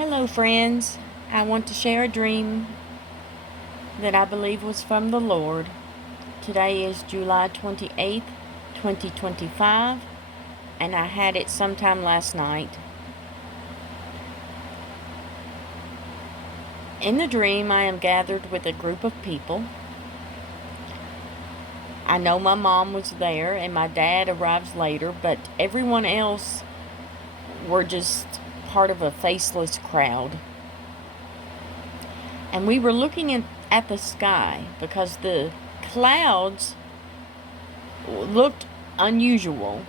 Hello, friends. I want to share a dream that I believe was from the Lord. Today is July 28th, 2025, and I had it sometime last night. In the dream, I am gathered with a group of people. I know my mom was there, and my dad arrives later, but everyone else were just part of a faceless crowd. And we were looking at the sky because the clouds looked unusual.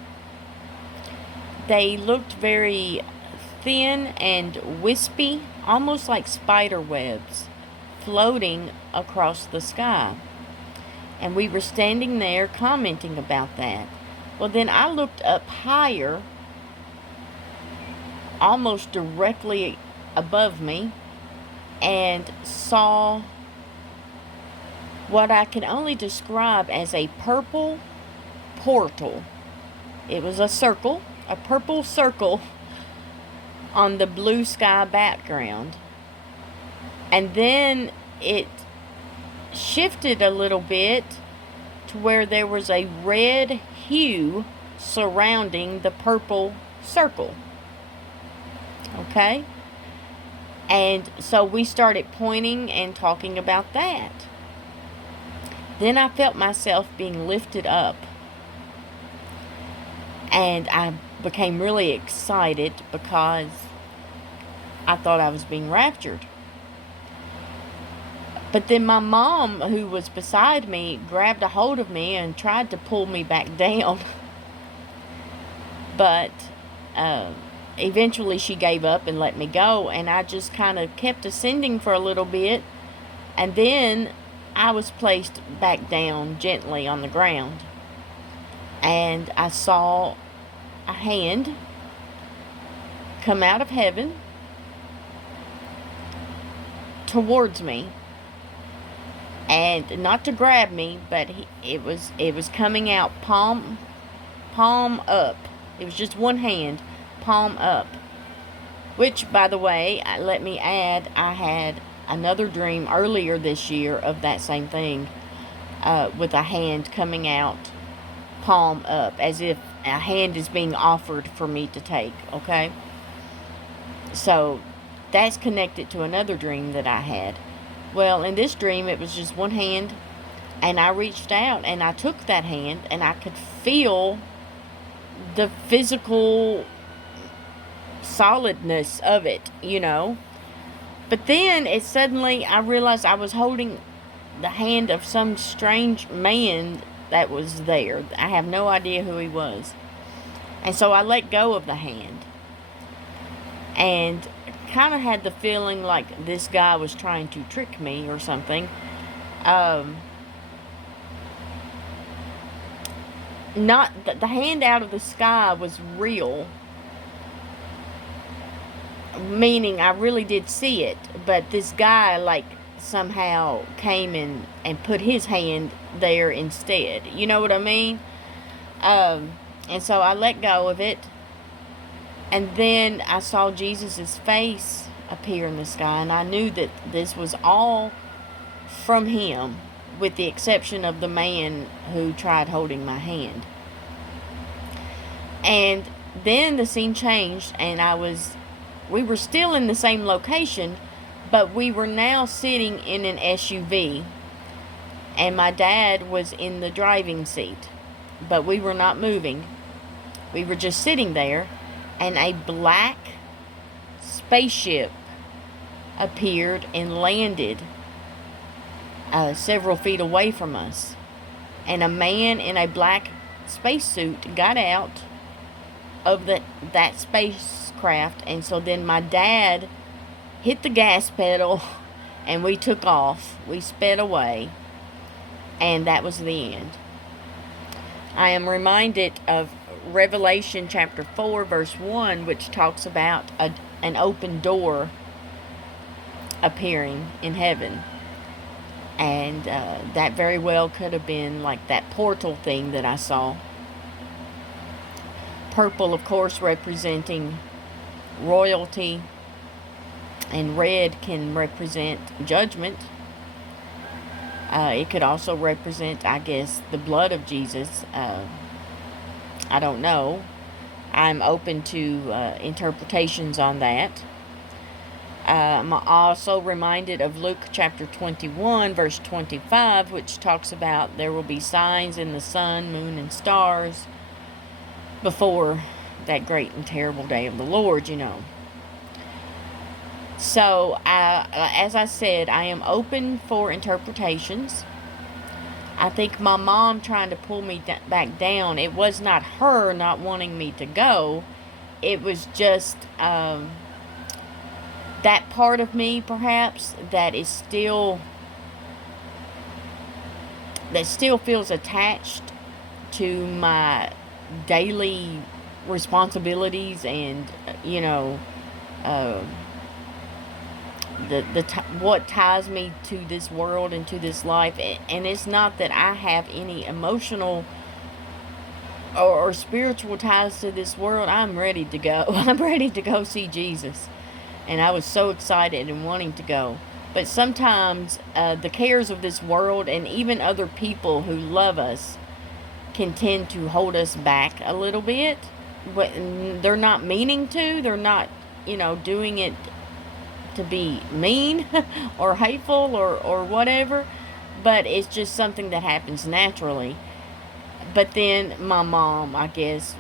They looked very thin and wispy, almost like spider webs floating across the sky. And we were standing there commenting about that. Well, then I looked up higher, almost directly above me, and saw what I can only describe as a purple portal. It was a circle, a purple circle on the blue sky background. And then it shifted a little bit to where there was a red hue surrounding the purple circle. Okay? And so we started pointing and talking about that. Then I felt myself being lifted up. And I became really excited because I thought I was being raptured. But then my mom, who was beside me, grabbed a hold of me and tried to pull me back down. But eventually she gave up and let me go, and I just kind of kept ascending for a little bit, and then I was placed back down gently on the ground, and I saw a hand come out of heaven towards me, and not to grab me, but it was coming out palm up. It was just one hand, palm up. Which, by the way, let me add, I had another dream earlier this year of that same thing, with a hand coming out palm up, as if a hand is being offered for me to take, okay? So that's connected to another dream that I had. Well, in this dream, it was just one hand, and I reached out and I took that hand, and I could feel the physical solidness of it, But then I realized I was holding the hand of some strange man that was there. I have no idea who he was. And so I let go of the hand. And kind of had the feeling like this guy was trying to trick me or something. Not the hand out of the sky was real, meaning I really did see it, but this guy somehow came and put his hand there instead. You know what I mean? And so I let go of it. And then I saw Jesus' face appear in the sky, and I knew that this was all from him, with the exception of the man who tried holding my hand. And then the scene changed, and we were still in the same location, but we were now sitting in an SUV, and my dad was in the driving seat, but we were not moving. We were just sitting there. And a black spaceship appeared and landed several feet away from us. And a man in a black spacesuit got out of that spacecraft. And so then my dad hit the gas pedal and we took off. We sped away. And that was the end. I am reminded of Revelation chapter 4 verse 1, which talks about an open door appearing in heaven. And that very well could have been like that portal thing that I saw. Purple, of course, representing royalty, And red can represent judgment. It could also represent, I guess, the blood of Jesus. I don't know. I'm open to interpretations on that. I'm also reminded of Luke chapter 21, verse 25, which talks about there will be signs in the sun, moon, and stars before that great and terrible day of the Lord, So, as I said, I am open for interpretations. I think my mom trying to pull me back down, it was not her not wanting me to go. It was just that part of me, perhaps, that still feels attached to my daily responsibilities and, what ties me to this world and to this life. And it's not that I have any emotional or spiritual ties to this world. I'm ready to go. I'm ready to go see Jesus. And I was so excited and wanting to go. But sometimes the cares of this world and even other people who love us can tend to hold us back a little bit. But they're not meaning to. They're not, doing it to be mean or hateful or whatever. But it's just something that happens naturally. But then my mom, I guess,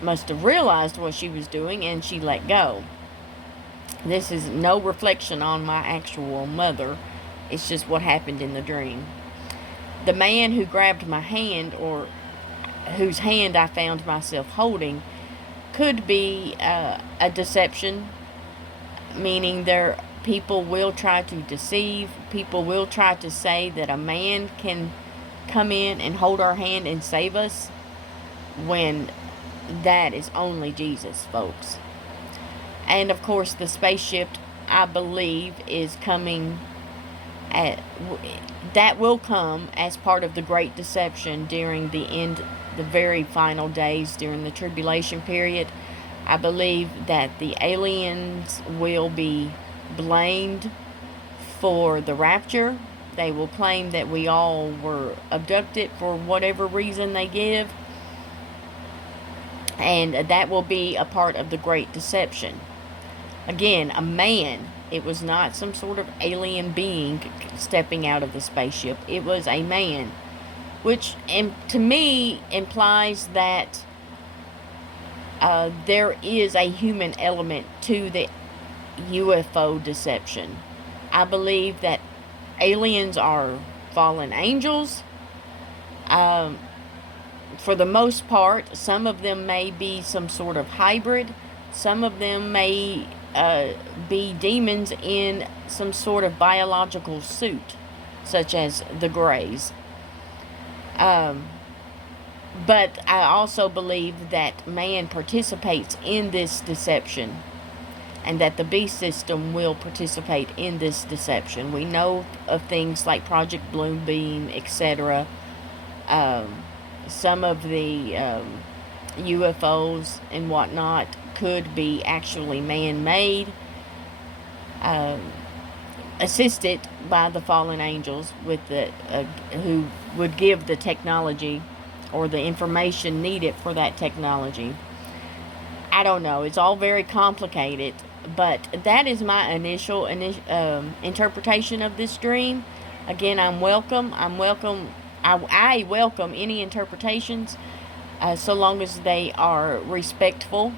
must have realized what she was doing and she let go. This is no reflection on my actual mother. It's just what happened in the dream. The man who grabbed my hand, or whose hand I found myself holding, could be a deception, meaning people will try to deceive. People will try to say that a man can come in and hold our hand and save us, when that is only Jesus, folks. And of course, the spaceship, I believe, is coming that will come as part of the Great Deception during the very final days during the tribulation period. I believe that the aliens will be blamed for the rapture. They will claim that we all were abducted for whatever reason they give. And that will be a part of the Great Deception. Again, a man. It was not some sort of alien being stepping out of the spaceship. It was a man. Which, to me, implies that there is a human element to the UFO deception. I believe that aliens are fallen angels. For the most part, some of them may be some sort of hybrid. Some of them may be demons in some sort of biological suit, such as the Greys. But I also believe that man participates in this deception, and that the beast system will participate in this deception. We know of things like Project Bloombeam, etc. Some of the UFOs and whatnot could be actually man-made, assisted by the fallen angels with who would give the technology or the information needed for that technology. I don't know. It's all very complicated, but that is my initial interpretation of this dream. Again, I welcome any interpretations, so long as they are respectful.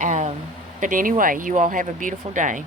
But anyway, you all have a beautiful day.